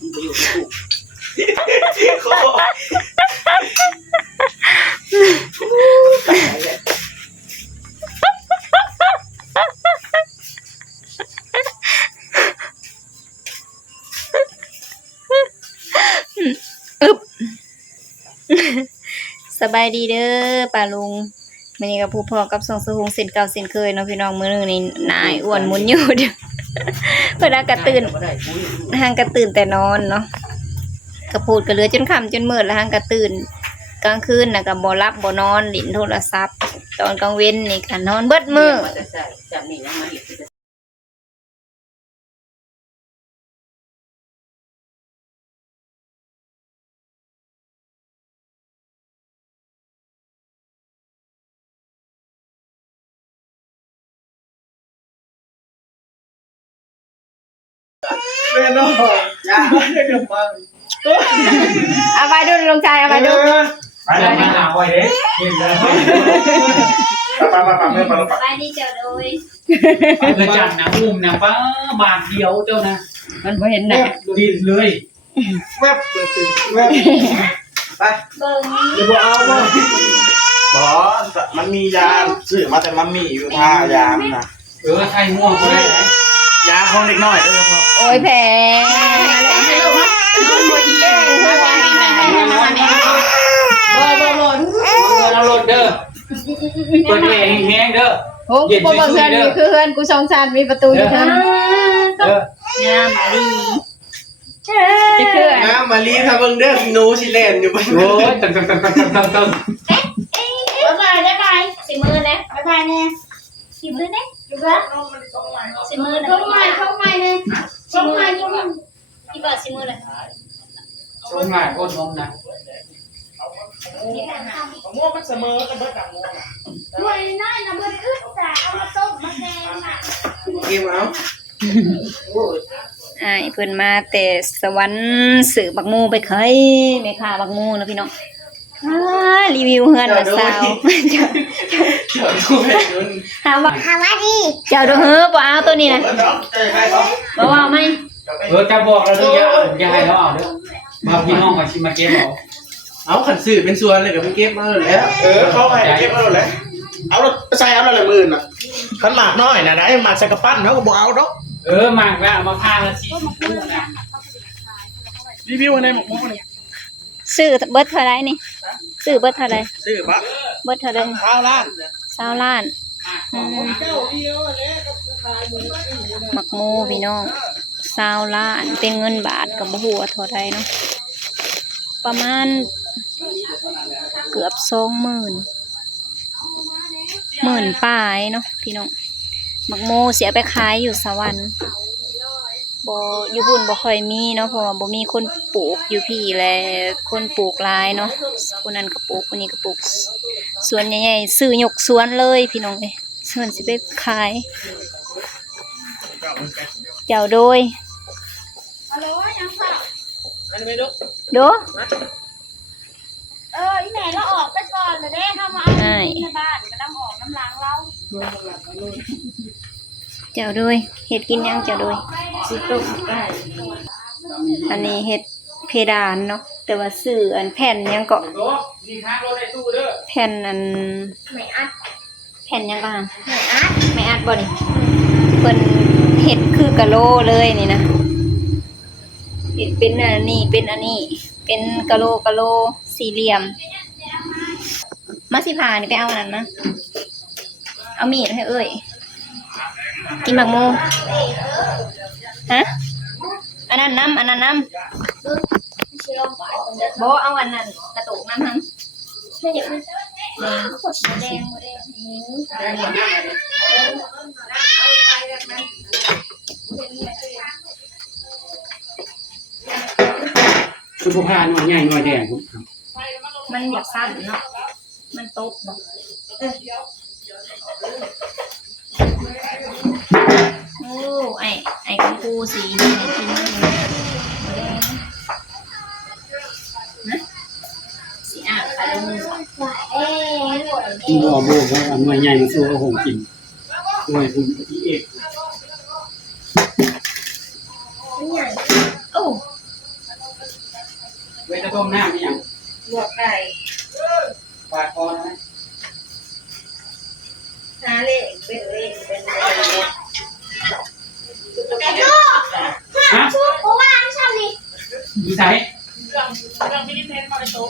มันไปอยู่ที่ถูกอึบสบายดีเด้อป้าลุงมื้อนี้กับผู้พ่อกับส่งสหุงเส้นเก่าเส้นเคยเนาะพี่น้องมื้อนึงนี่นายอ้วนหมุนอยู่เด้อเพิ่นกระตื่นหางกระตื่นแต่นอนเนาะกระพูดกระเหลือจนค่ำจนมืดแล้วหางกระตื่นกลางคืนน่ะก็บ่หลับบ่นอนลิ้นโทรศัพท์ตอนกลางเว้นนี่ก็นอนเบิดมื้อจากนี่ยังมาอีกแม่น้องจ้าเดี๋ยวมาเอาไปดูลงชายเอาไปดูไปเลยมาหาไว้เด้กินเลยไปไม่ไปไปนี่เจ้าโดยไปจัดนะอุ้มนะป้าบาทเดียวเจ้านะมันบ่เห็นหน้าดินเลยแวบแวบไปเบิ่งหรือว่าเอาบ่บอสมันมียาซื้อมาแต่มันมีอยู่ท่ายามนะใครง่วงก็ได้ยาของเด็กน้อยด้วยครับโอ้ยแพงให้ลูกมั้ยนอนบ่อีแก่บ่เราโหลดเด้อเปิดแอร์แห้งเด้อโอ้กูบ่เบิ่งเฮือนนี่คือเฮือนกู2ชั้นมีประตูอยู่ทางงามอะลีจะคือน้ำมาลีถ้าเบิ่งเด้อหนูสิเล่นอยู่บ่โอ้ยตึงบ๊ายบายสิมื้อนะบ๊ายบายแน่สิมื้อนะอยู่บ่สิมื้อนะเข้าใหม่นะสิมื้อที่บ่สิมื้อน่ะชงง่ายโคตรนมนะม่วงมันเสมอกันเบิดดังม่วงด้วยน้อยนะเบิดอึดแต่เอามาต้มมาแกงน่ะเก็บเอาเพิ่นมาแต่สวรรค์ซื้อบักมูไปขายแม่ค้าบักมูนะพี่น้องรีวิวเฮือนว่าสาวเจ้าดูให้นุ่นถามว่าดีเจ้าดูเฮ้อบ่เอาตัวนี้นะบ่เอามั้ยจะบอกเราด้วยอย่าให้เราเอาเด้อมาพี่น้องมาชิมมาเก็บเอาขันซื้อเป็นส่วนเลยกับพี่เก็บมาแล้วเขาให้เก็บมาแล้วเอารถใส่เอาละหมื่นอ่ะขันหมากน้อยนะได้หมากใส่กระปั้นเขาก็บอกเอาเนาะหมากแล้วมาพาละสิรีวิวในหมกมุกนี่ซื้อเบิดเท่าไรนี่ซื้อเบิดเท่าไรซื้อปะเบิดเท่าไร20 ล้านหมักโมพี่น้อง20 ล้านเป็นเงินบาทกับบ่ฮู้ว่าเท่าไรเนาะประมาณเกือบ20,000ป้ายเนาะพี่น้องหมักโมเสียไปขายอยู่สวรรค์บ่อยู่พุ่นบ่ค่อยมีเนาะเพราะว่าบ่มีคนปลูกอยู่พี่แลคนปลูกหลายเนาะคนนั้นก็ปลูกคนนี้ก็ปลูกสวนใหญ่ๆซื้อยกสวนเลยพี่น้องเอ้ยส่วนสิไปขายเจ้าโดยฮัลโหลยังค่ะอันนี้ดูอีแม่เราออกไปก่อนเลยเด้เฮามาเอาในบ้านก็น้ำออกน้ำล้างเราเจ้าโดยเฮ็ดกินยังเจ้าโดยสิต้มได้อันนี้เฮ็ดเพดานเนาะแต่ว่าซื้ออันแผ่นยังก็แผ่นอันไม่อัดแผ่นยังก็ไม่อัดบ่นี่เพิ่นเฮ็ดคือกะโลเลยนี่นะเฮ็ดเป็นอันนี้เป็นอันนี้เป็นกะโลสี่เหลี่ยมมาสิพานี่ไปเอาอันนั้นนะเอามีดให้เอ้ยกินหมักโมฮะอันนั้นน้ำโบเอาอันนั้นกระตุกน้ำฮังแดงคือผู้พาหน่วยใหญ่หน่วยแดงมันอยากสั้นเนาะมันตกโอ้ไอ้กังฟูสีนี่กินสีอ่ะปลาลูกบ่โบกว่าหน่วยใหญ่มาสู้กับหงกินหน่วยคุณพี่เอกโอ้ ต้มน้ำนี่ยัง ลวกไก่ ปาดคอนะ หาเล่เป็นเล่เป็นเล่ แต่ก็ ฮะ เพราะว่าชอบนี่ ดูใส่ เราไม่ได้เพชรมาในโต๊ะ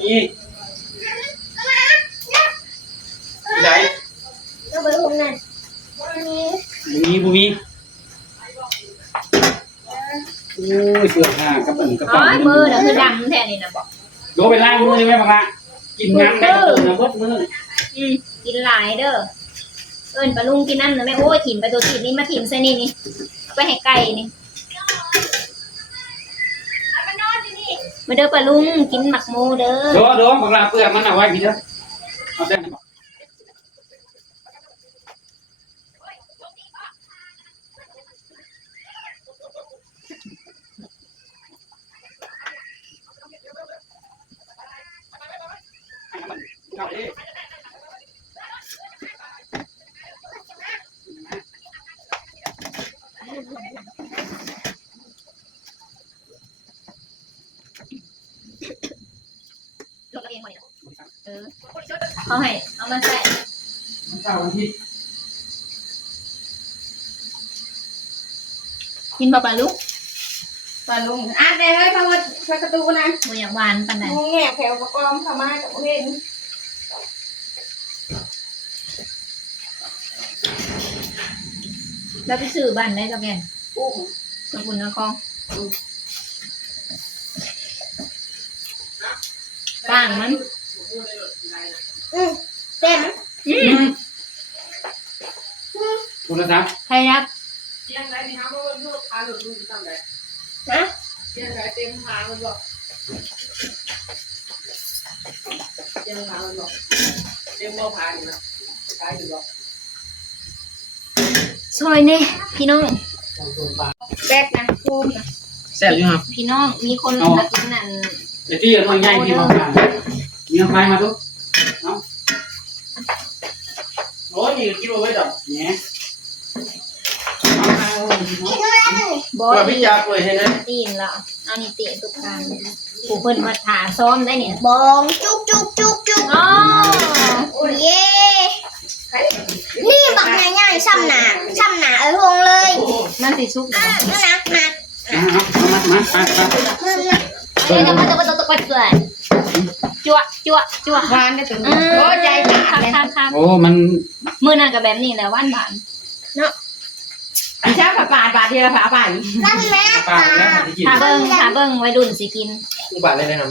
นี่ใส่ ก็ไปห้องนั้นนี่ บุมีโอ้ยเสือผ้ากระป๋องกระป๋อง มือน่ะคือดำแท้นี่นะบอก โดนไปล้างมือเลยไหมบังละกินน้ำได้กระป๋องนะบดมือ กินหลายเด้อเอิ้นปลาลุงกินนั่นนะแม่โอ้ยถิ่มไปตัวถิ่มนี่มาถิ่มใส่นี่นี่ไปให้ไก่นี่มาเด้อปลาลุงกินหมักโมเด้อ โดบังละเปลือกมันเอาไว้พี่เด้อเอาเส้นบอกเขาให้เอามาใส่ เจ้าวันที่ กินปลาลุง ปลาลุงอ่ะแต่ให้พระกระตูนะ บ่อยากหวานปานใด มึงแง่แถวประกอบพม่ากับเห็น แล้วไปซื้อบ้านได้กับแม่อุ้มสกุลนครต่างมัน เต็ม โทรศัพท์ ใครยัก เตียงไหนที่ทำว่ามันนวดขาหลุดมือตั้งไหน นะ เตียงไหนเต็มขามันบอกเตียงขามันบอกเตียงเบาผ่านอยู่นะขายอยู่บอก ซอยเน่พี่น้อง แบกนะภูมินะ แซ่บอยู่ครับ พี่น้องมีคนมากินนั่น เดี๋ยวที่เอาหน่อยใหญ่ที่มาผ่านมีเอาไฟมาทุก โอ้ยนี่กินไว้ดอก เนี่ย บอ ว่า ส พี่ยักษ์เลยเห็นไหม ตีนละอันนี้ตีนทุกการผู้เพิ่นมาถาซ้อมได้เนี่ย บองจุกจุกจุกจุก อ๋อ โอ้ยเย่นี่บักง่ายๆช้ำหนาเอ้ยพงเลย มันสิซุกเหรอ หนัก มาไป เดี๋ยวมันจะตกไปเกิดจั่วหวานได้ถึง โอ้ใจค่ะ โอ้มัน มื้อนั้นก็แบบนี้แหละหวาน พี่ชาผ่าปาดบาดทีละผ่าไป นั่นแม่ ปลาแล้วมันจะกิน ถ้าเบิ่งวัยรุ่นสิกิน อุบาทเลยนะครับ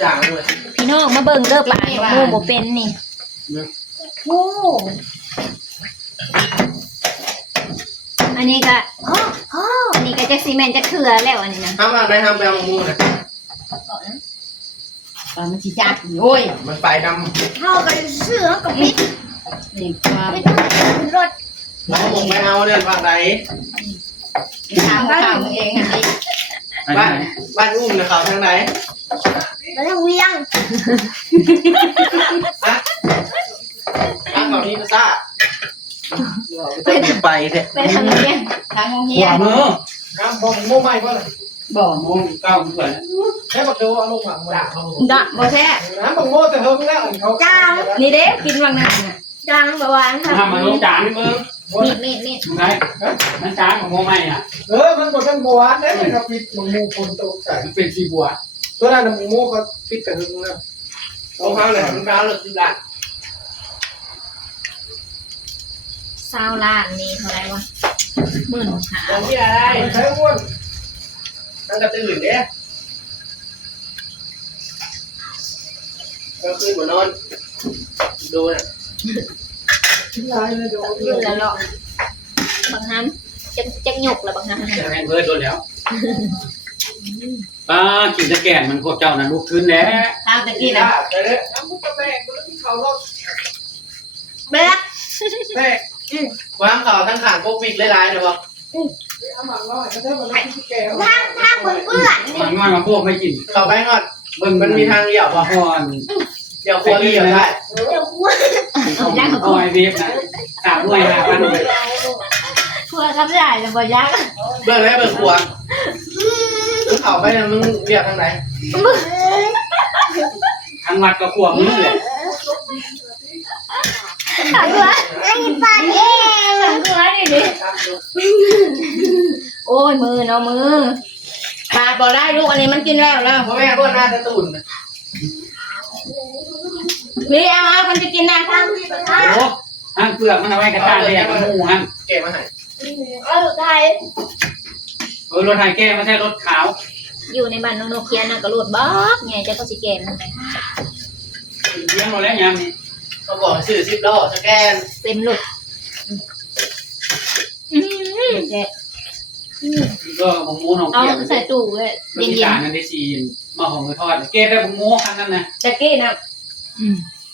จางเลย พี่น้องมาเบิ่งเด้อปลาโม่บ่เป็นนี่ โอ้ อันนี้ก็อันนี้ก็จักซีเมนต์จักเถื่อแล้วอันนี้นะ ทำอะไรทำแบงมูนะ มันจีจัดโอ้ย มันไฟดำ เข้ากันเสือกับพิษ นี่ความ ไม่ต้องขึ้นรถ เราบอกไม่เอาเนี่ยฝั่งไหน ถามเขาเองอ่ะ บ้านอุ้มนะเขาทางไหน แล้วทางเวียง ทางเขานี้มาซ่าไปเถอะ ไปทางเรียน ทางโรงเรี หั ยว น มือ น้ำบงโม่ไม่ก็เลย บ่ โมงเก้าเพื่อน แค่บอกเดียวเอาลงหลังด่าเขา ดะบ่แท้ น้ำบงโม่แต่เฮิงแล้วเขา นี่เด้กินวังนั้นน่ะ จังแบบว่า ทำมันลงจานมือ มีด ไงมันจานของโมไม่อ่ะ มันบอกท่านบัวนั่นเลยครับปิดมังมูคนโตใส่ มันเป็นสีบัว ตัวนั้นมังมูเขาปิดแต่เฮิงแล้วเอาข้าวเลยมันร้าวเลยที่ด่าน ซาวล้านนี่เท่าไหร่วะ15,000 ของพี่อะไรใช้อ้วนนั่งกระตือเด้ก็คืนหัวนอนดูนะ อยู่แล้วเนาะบางฮันจักหยกแล้วบางฮัน จะให้เบิร์ดโดนแล้วกินตะแกรงมันพวกเจ้านั้นลุกขึ้นแล้ว ทางตะกี้ นะ นะ แต่เนี่ยน้ำมุกกระแบกมันเขาเรา แบก แบกวางเขาทั้งขางพวกวิกหลายๆเนี่ยบอก ทางเปื้อน มันง่อยมาพวกไม่กิน เขาไปก่อน เบิ่ง มันมีทางเดี่ยวป่ะ ก่อน เดี่ยวควรเดี่ยวได้ เดี๋ยวอ้วน เอาไอ้เวฟนะ3 หน่วย5,000 เพื่อกับใหญ่จะบ่ยัก เบิ่งแล้วเบิ่งขว เข้าไปนะมึงเรียกทางไหน ทางวัดก็ขวบมือเลย ขังวะไอ้ปลาเอง ตัวนี่ดิโอ้ยมือเนาะมือ ขาดบ่ได้ลูกอันนี้มันกินแล้วนะ พ่อแม่ก็น่าจะตุ่น มีเอามันจะกินนะ โอ้ห้างเปลือกมันเอาไว้กระตาเลยมันหมูหัน เก็บมาให้ เอาลูกไทย รถไถแก้ไม่ใช่รถขาว อยู่ในบ้านน้องโนเกียน่ะก็โลดบ๊อกไงจะก็สิแกน เลี้ยงเราแล้วยามนี้ เขาบอกซื้อ10 ล้อสแกน เต็มรถแกะ ก็ผมมูหอง เอา เกียบ ใส่ตู้เว้ย เป็น เย็ จาน นนั่นได้ชีนมาหองทอดเก็บได้ผมมูคันนั้นนะ ตะกี้นะ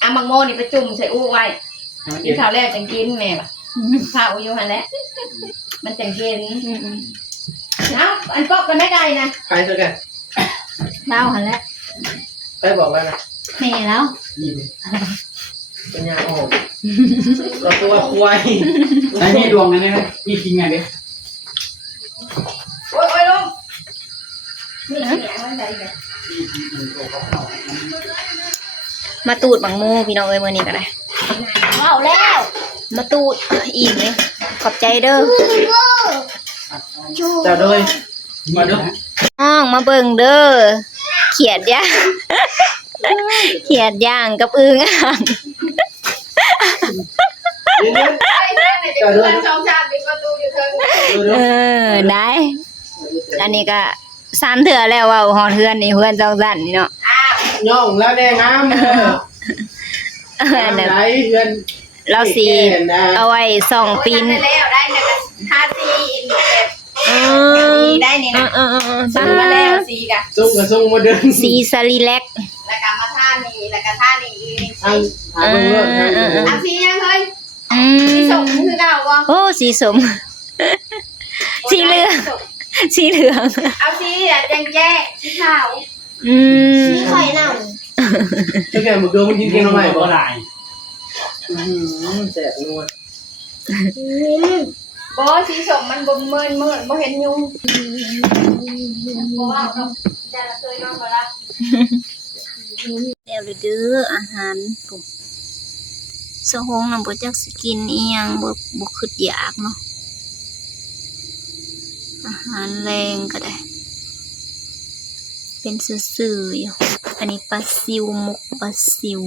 เอามังโมนี่ไปจุ่มใส่อู้ไว้กินข้าวแรกจังกินแม่ป่ะข้าวอยู่หันแหละมันจังกินเอาอันก็กันไม่ไกลนะ ใครสแกน เล่าหันแล้ว ใครบอกแล้วนะ แม่แล้ว ยินเป็นยาโอ้เราตัวควาย ไอ้นี่ดวงนั่นนี่มีกินไงเด็ก โอ้ยลุงนี่แหนมันได้ไง มาตูดบังโมพี่น้องเอ้ยมื้อนี้ก็ได้ เอาแล้ว มาตูดอีกเลยขอบใจเด้อ เจ้าด้วย มาดู น้องมาเบิ่งเด้อเขียดย่างเขียดย่างกับอึ่งอ่าง เจ้าด้วย สองชาติประตูอยู่เทิง เออได้อันนี้ก็3เทื่อแล้วว่าฮอดเฮือนนี่เฮือน2ชั้นนี่เนาะ ย่องแล้วแน่งาม อันนั้น ไหนเพื่อน เราสิเอาไว้ส่องปีน ไปแล้วได้เนี่ยทาสีอินเด็ด ได้นี่นะ ซื้อมาแล้วสีกะ ส่งกับส่งมาเดิน สีสลีแลก แล้วก็มาท่านี่แล้วก็ท่านี่อีก ทางหาเบิ่งเรื่องทาง เอาสียังเฮ้ย อื สี ม ส้มคือเก่าบ่ โอ้สีสม สีเหลือง สีเหลือง เอาสีแบบแดงๆสีขาว อืม มีไข่เน่า ถ้าแกหมึกดวงมันกินเก่งทำไมบ่ ก็หลาย แสบนวล บ่สีส้มมันบ่เมินบ่เห็นยุงบ่ว่าเราจะเคยนอนบ่รับ แล้วเด้ออาหารปุ๊สะฮงน่ะบ่จักสิกินอีหยังบ่คิดอยากเนาะอาหารแรงก็ได้ เป็นซื่อๆอยู่อันนี้ปลาซิวหมกปลาซิว